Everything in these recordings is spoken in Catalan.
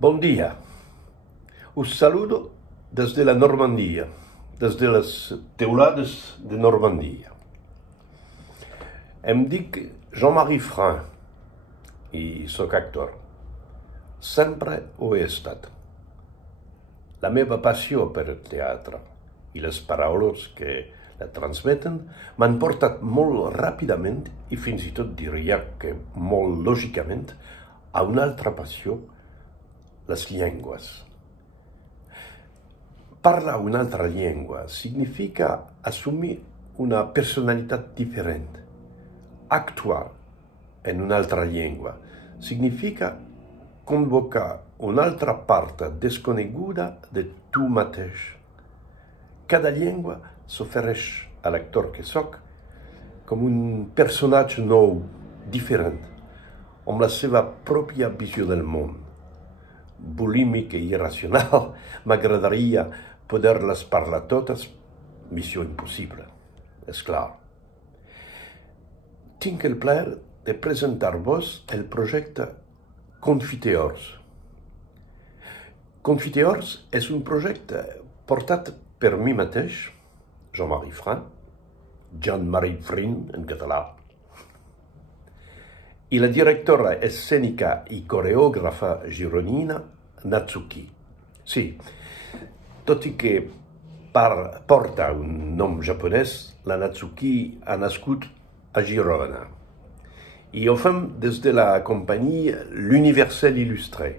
Bon dia, us saludo desde la Normandia, desde les teulades de Normandia. Em dic Jean-Marie Frein i sóc actor. Sempre ho he estat. La meva passió per el teatre i les paraules que la transmeten m'han portat molt ràpidament i fins i tot diria que molt lògicament a una altra passió, les llengües. Parlar una altra llengua significa assumir una personalitat diferent. Actuar en una altra llengua significa convocar un'altra part desconeguda de tu mateix. Cada llengua s'ofereix a l'actor que soc com un personatge nou, diferent, amb la seva pròpia visió del món. Bulímic i irracional, m'agradaria poder-les parlar totes, missió impossible, és clar. Tinc el plaer de presentar-vos el projecte Confiteors. Confiteors és un projecte portat per mi mateix, Jean-Marie Frein, Jean-Marie Frein en català, i la directora escènica i coreògrafa gironina Natsuki. Sí, tot i que porta un nom japonès, la Natsuki ha nascut a Girona. I ho fem des de la companyia L'Universel Il·lustré,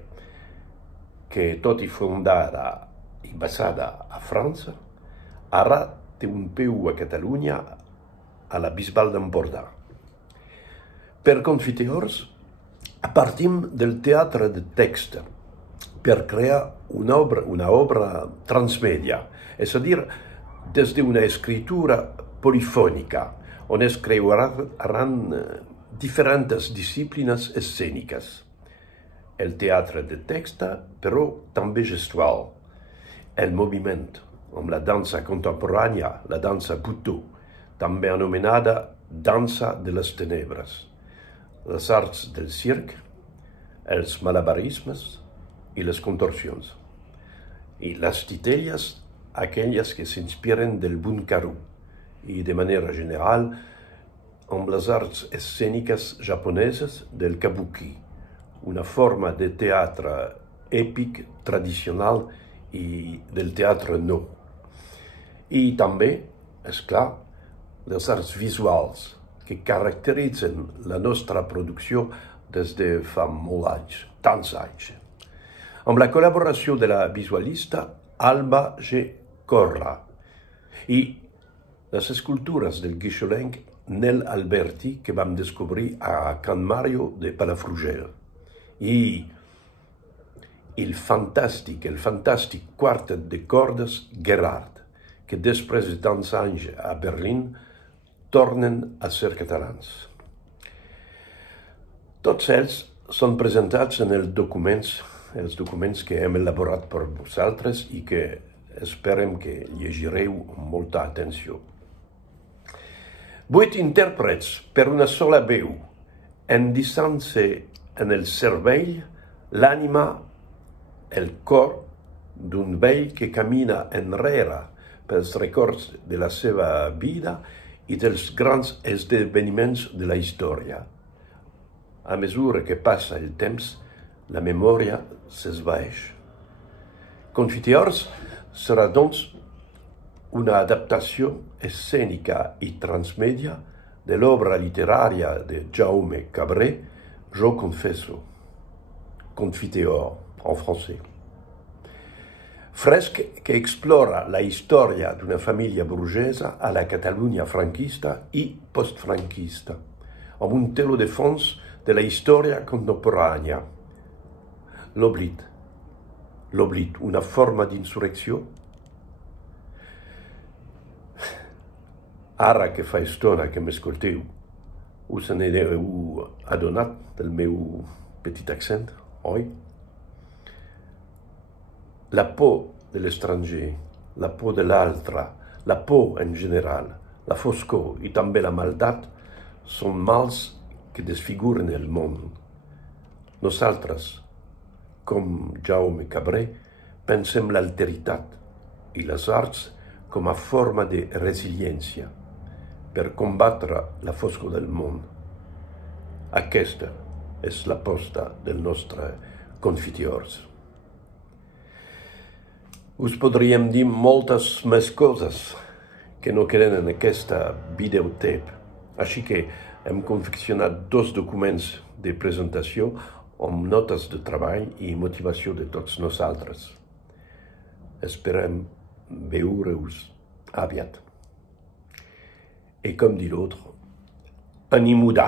que tot i fundada i basada a França, ara té un peu a Catalunya, a la Bisbal d'Empordà. Per Confiteors, partim del teatre de text per crear una obra transmedia, és a dir, des d'una escritura polifònica, on es creuaran diferents disciplines escèniques. El teatre de text, però també gestual, el moviment, amb la dansa contemporània, la dansa Buto, també anomenada dansa de les tenebres, les arts del circ, els malabarismes i les contorsions. I les titelles, aquelles que s'inspiren del bunkaru i, de manera general, amb les arts escèniques japoneses del kabuki, una forma de teatre èpic, tradicional i del teatre no. I també, és clar, les arts visuals, que caracteritzen la nostra producció des de fa molts anys, tants anys. Amb la col·laboració de la visualista Alba G. Corra i les escultures del guixolenc Nel Alberti que vam descobrir a Can Mario de Palafrugell. I el fantàstic quartet de cordes Gerhard, que després de tants anys a Berlín tornen a ser catalans. Tots ells són presentats en els documents que hem elaborat per vosaltres i que esperem que llegireu amb molta atenció. 8 intèrprets per una sola veu, endissant-se en el cervell, l'ànima, el cor d'un vell que camina enrere pels records de la seva vida i dels grans esdeveniments de la història. A mesura que passa el temps, la memòria s'esvaeix. Confiteors serà, doncs, una adaptació escènica i transmèdia de l'obra literària de Jaume Cabré, Jo confesso, Confiteor, en français. Fresc que explora la història d'una família burgesa a la Catalunya franquista i postfranquista, amb un teló de fons de la història contemporània. L'oblit, una forma d'insurrecció? Ara que fa estona que m'escolteu, us n'heu adonat del meu petit accent, oi? La por de l'estranger, la por de l'altre, la por en general, la foscor i també la maldat són mals que desfiguren el món. Nosaltres, com Jaume Cabré, pensem l'alteritat i les arts com a forma de resiliència per combatre la foscor del món. Aquesta és l'aposta del nostre confitiors. Us podríem dir moltes més coses que no queden en aquesta videotape, així que hem confeccionat 2 documents de presentació amb notes de treball i motivació de tots nosaltres. Esperem veure-us aviat. Et comme dit l'autre, animuda.